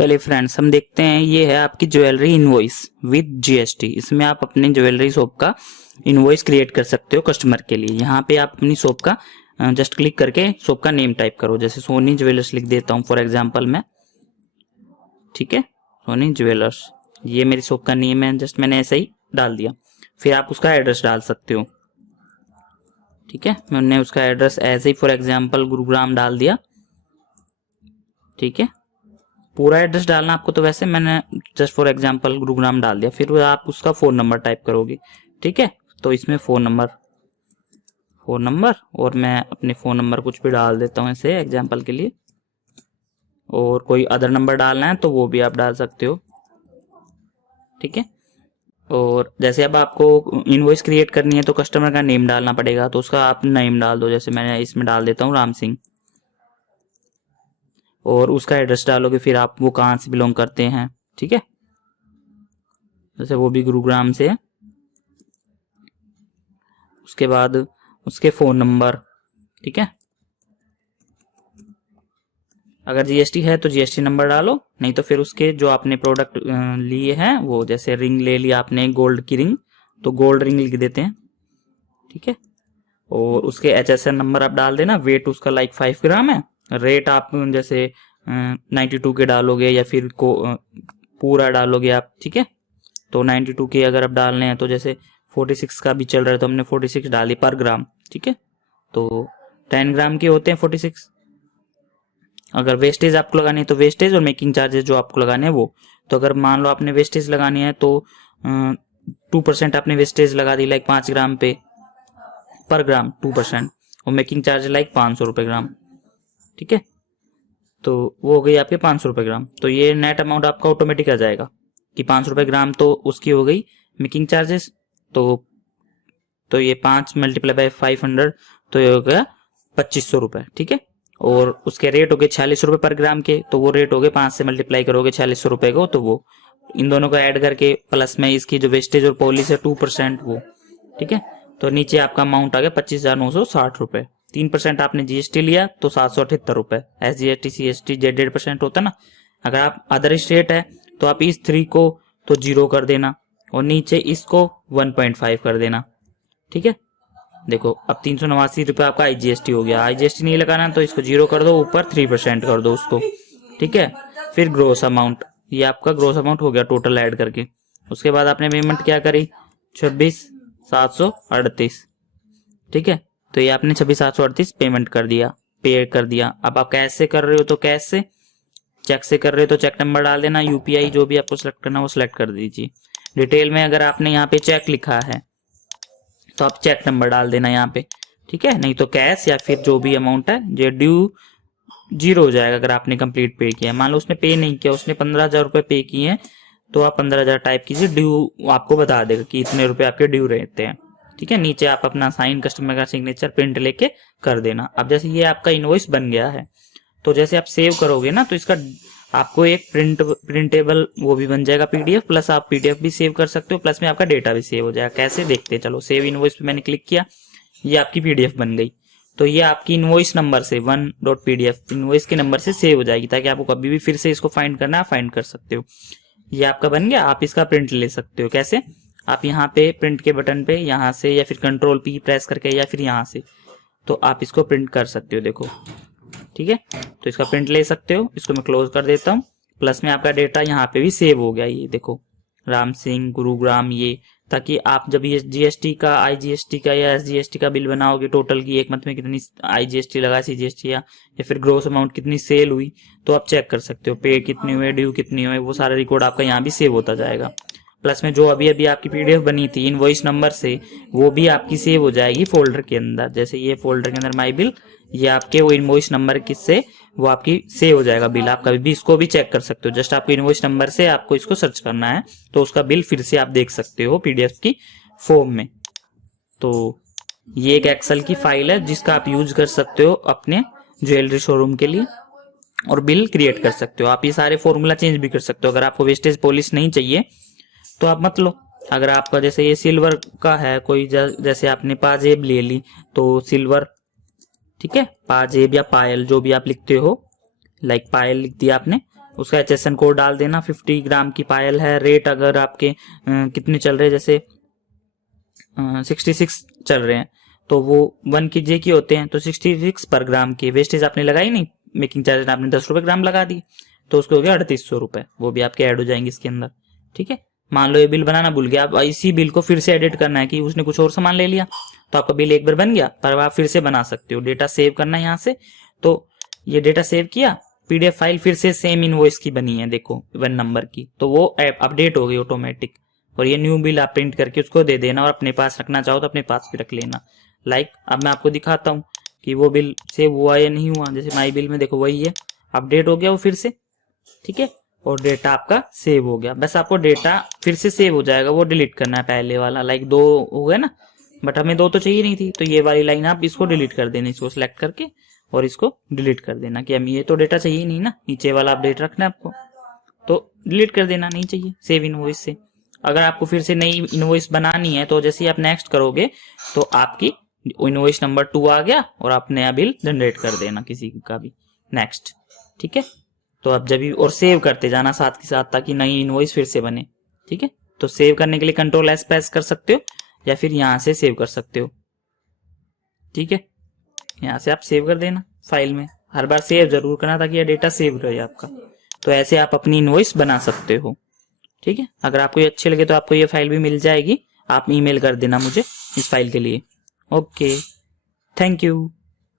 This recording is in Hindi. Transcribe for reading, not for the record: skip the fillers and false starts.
चलिए फ्रेंड्स, हम देखते हैं। ये है आपकी ज्वेलरी इनवॉइस विद जीएसटी। इसमें आप अपनी ज्वेलरी शॉप का इनवॉइस क्रिएट कर सकते हो कस्टमर के लिए। यहाँ पे आप अपनी शॉप का जस्ट क्लिक करके शॉप का नेम टाइप करो। जैसे सोनी ज्वेलर्स लिख देता हूँ फॉर एग्जांपल मैं, ठीक है, सोनी ज्वेलर्स, ये मेरी शॉप का नेम है। जस्ट मैंने ऐसे ही डाल दिया। फिर आप उसका एड्रेस डाल सकते हो, ठीक है। मैंने उसका एड्रेस ऐसे ही फॉर एग्जांपल गुरुग्राम डाल दिया, ठीक है। पूरा एड्रेस डालना आपको, तो वैसे मैंने जस्ट फॉर एग्जांपल गुरुग्राम डाल दिया। फिर आप उसका फ़ोन नंबर टाइप करोगे, ठीक है। तो इसमें फ़ोन नंबर और मैं अपने फ़ोन नंबर कुछ भी डाल देता हूँ ऐसे एग्जांपल के लिए। और कोई अदर नंबर डालना है तो वो भी आप डाल सकते हो, ठीक है। और जैसे अब आपको इनवॉइस क्रिएट करनी है तो कस्टमर का नेम डालना पड़ेगा, तो उसका आप नेम डाल दो। जैसे मैंने इसमें डाल देता हूँ राम सिंह, और उसका एड्रेस डालोगे। फिर आप वो कहाँ से बिलोंग करते हैं, ठीक है। जैसे वो भी गुरुग्राम से है। उसके बाद उसके फ़ोन नंबर, ठीक है। अगर जीएसटी है तो जीएसटी नंबर डालो, नहीं तो फिर उसके जो आपने प्रोडक्ट लिए हैं वो, जैसे रिंग ले लिया आपने गोल्ड की रिंग, तो गोल्ड रिंग लिख देते हैं, ठीक है। और उसके एचएसएन नंबर आप डाल देना। वेट उसका लाइक 5 ग्राम है। रेट आप जैसे 92 के डालोगे या फिर को पूरा डालोगे आप, ठीक है। तो 92 के अगर आप डालने हैं तो जैसे 46 का भी चल रहा है तो हमने 46 डाली पर ग्राम, ठीक है। तो 10 ग्राम के होते हैं 46। अगर वेस्टेज आपको लगानी है तो वेस्टेज, और मेकिंग चार्जेस जो आपको लगाने हैं वो। तो अगर मान लो आपने वेस्टेज लगानी है तो 2% आपने वेस्टेज लगा दी, लाइक 5 ग्राम पे पर ग्राम 2%, और मेकिंग चार्ज लाइक 500 रुपये ग्राम, ठीक है। तो वो हो गई आपके 500 रुपये ग्राम। तो ये नेट अमाउंट आपका ऑटोमेटिक आ जाएगा कि 500 रुपये ग्राम तो उसकी हो गई मेकिंग चार्जेस। तो ये 5 मल्टीप्लाई बाय 500, तो ये हो गया 2500 रुपये, ठीक है। और उसके रेट हो गए 46 रुपये पर ग्राम के, तो वो रेट हो गए 5 से मल्टीप्लाई करोगे 4600 रुपये को, तो वो इन दोनों को ऐड करके प्लस में इसकी जो वेस्टेज और पॉलिश है 2% वो, ठीक है। तो नीचे आपका अमाउंट आ गया 25,960 रुपये। 3% आपने जीएसटी लिया तो 778 रुपये। SGST CST Z% होता ना। अगर आप अदर स्टेट है तो आप इस 3 को तो 0 कर देना, और नीचे इसको 1.5 कर देना, ठीक है। देखो अब 389 रुपये आपका IGST हो गया। IGST नहीं लगाना तो इसको 0 कर दो, ऊपर 3% कर दो उसको, ठीक है। फिर ग्रोस अमाउंट, ये आपका ग्रोस अमाउंट हो गया टोटल ऐड करके। उसके बाद आपने पेमेंट क्या करी, 26,738, ठीक है। तो ये आपने 26,738 पेमेंट कर दिया, पे कर दिया। अब आप कैश से कर रहे हो तो कैश से, चेक से कर रहे हो तो चेक नंबर डाल देना। यूपीआई जो भी आपको सिलेक्ट करना है वो सिलेक्ट कर दीजिए। डिटेल में अगर आपने यहाँ पे चेक लिखा है तो आप चेक नंबर डाल देना यहाँ पे, ठीक है। नहीं तो कैश या फिर जो भी अमाउंट है जो ड्यू 0 हो जाएगा अगर आपने कंप्लीट पे किया। मान लो उसने पे नहीं किया, उसने 15,000 रुपये पे किए हैं, तो आप 15,000 टाइप कीजिए। ड्यू आपको बता देगा कि इतने रुपए आपके ड्यू रहते हैं, ठीक है। नीचे आप अपना साइन, कस्टमर का सिग्नेचर प्रिंट लेके कर देना। अब जैसे ये आपका इनवॉइस बन गया है, तो जैसे आप सेव करोगे ना तो इसका आपको एक प्रिंटेबल वो भी बन जाएगा PDF, प्लस आप PDF भी सेव कर सकते हो, प्लस में आपका डेटा भी सेव हो जाएगा। कैसे देखते हैं, चलो सेव इनवॉइस पे मैंने क्लिक किया, ये आपकी PDF बन गई। तो ये आपकी इनवॉइस नंबर से 1.pdf इनवॉइस के नंबर से सेव हो जाएगी, ताकि आपको कभी भी फिर से इसको फाइंड करना है फाइंड कर सकते हो। ये आपका बन गया। आप इसका प्रिंट ले सकते हो। कैसे, आप यहाँ पे प्रिंट के बटन पे यहाँ से, या फिर Ctrl P प्रेस करके, या फिर यहाँ से, तो आप इसको प्रिंट कर सकते हो। देखो, ठीक है। तो इसका प्रिंट ले सकते हो। इसको मैं क्लोज कर देता हूँ। प्लस में आपका डेटा यहाँ पे भी सेव हो गया। ये देखो राम सिंह गुरुग्राम, ये, ताकि आप जब ये GST का, IGST का या SGST का बिल बनाओगे, टोटल की एक मंथ में कितनी IGST लगा, CGST या फिर ग्रोस अमाउंट कितनी सेल हुई, तो आप चेक कर सकते हो। पे कितनी हुए, ड्यू कितनी हुए, वो सारा रिकॉर्ड आपका यहाँ भी सेव होता जाएगा। प्लस में जो अभी अभी आपकी PDF बनी थी इनवॉइस नंबर से, वो भी आपकी सेव हो जाएगी फोल्डर के अंदर। जैसे ये फोल्डर के अंदर माई बिल, ये आपके वो इनवॉइस नंबर किससे वो आपकी सेव हो जाएगा बिल। आप कभी भी इसको भी चेक कर सकते हो। जस्ट आपको इनवॉइस नंबर से आपको इसको सर्च करना है, तो उसका बिल फिर से आप देख सकते हो PDF की फॉर्म में। तो ये एक एक्सेल की फाइल है जिसका आप यूज कर सकते हो अपने ज्वेलरी शोरूम के लिए, और बिल क्रिएट कर सकते हो। आप ये सारे फॉर्मूला चेंज भी कर सकते हो। अगर आपको वेस्टेज पॉलिश नहीं चाहिए तो आप मत लो। अगर आपका जैसे ये सिल्वर का है, कोई जैसे आपने पाजेब ले ली तो सिल्वर, ठीक है, पाजेब या पायल जो भी आप लिखते हो, लाइक पायल लिख दिया आपने, उसका HSN कोड डाल देना। 50 ग्राम की पायल है, रेट अगर आपके कितने चल रहे हैं, जैसे 66 चल रहे हैं, तो वो 1 kg के होते हैं, तो 66 पर ग्राम की वेस्टेज आपने लगाई नहीं, मेकिंग चार्जेस आपने 10 रुपए ग्राम लगा दी, तो उसके हो गया 3800 रुपए, वो भी आपके ऐड हो जाएंगे इसके अंदर। ठीक है, मान लो ये बिल बनाना भूल गया, अब इसी बिल को फिर से एडिट करना है कि उसने कुछ और सामान ले लिया, तो आपका बिल एक बार बन गया, पर आप फिर से बना सकते हो। डेटा सेव करना है यहाँ से, तो ये डेटा सेव किया, PDF फाइल फिर से सेम इनवॉइस की बनी है, देखो 1 नंबर की, तो वो अपडेट हो गई ऑटोमेटिक। और ये न्यू बिल आप प्रिंट करके उसको दे देना, और अपने पास रखना चाहो तो अपने पास भी रख लेना। अब मैं आपको दिखाता हूँ कि वो बिल सेव हुआ या नहीं हुआ। जैसे माई बिल में देखो वही है, अपडेट हो गया वो फिर से। ठीक है, और डेटा आपका सेव हो गया। बस आपको डेटा फिर से सेव हो जाएगा, वो डिलीट करना है पहले वाला। 2 हो गया ना, बट हमें 2 तो चाहिए नहीं थी, तो ये वाली लाइन आप इसको डिलीट कर देना, इसको सिलेक्ट करके और इसको डिलीट कर देना कि हम ये तो डेटा चाहिए नहीं ना, नीचे वाला अपडेट रखना है आपको, तो डिलीट कर देना, नहीं चाहिए सेव इनवॉइस से। अगर आपको फिर से नई इनवॉइस बनानी है, तो जैसे ही आप नेक्स्ट करोगे तो आपकी इनवॉइस नंबर 2 आ गया और आप नया बिल जनरेट कर देना किसी का भी, नेक्स्ट। ठीक है, तो आप जब भी और सेव करते जाना साथ के साथ, ताकि नई इनवॉइस फिर से बने। ठीक है, तो सेव करने के लिए Ctrl+S प्रेस कर सकते हो, या फिर यहां से सेव कर सकते हो। ठीक है, यहाँ से आप सेव कर देना फाइल में, हर बार सेव जरूर करना ताकि यह डेटा सेव रहे आपका। तो ऐसे आप अपनी इनवॉइस बना सकते हो। ठीक है, अगर आपको ये अच्छे लगे तो आपको ये फाइल भी मिल जाएगी, आप ईमेल कर देना मुझे इस फाइल के लिए। Okay, thank you.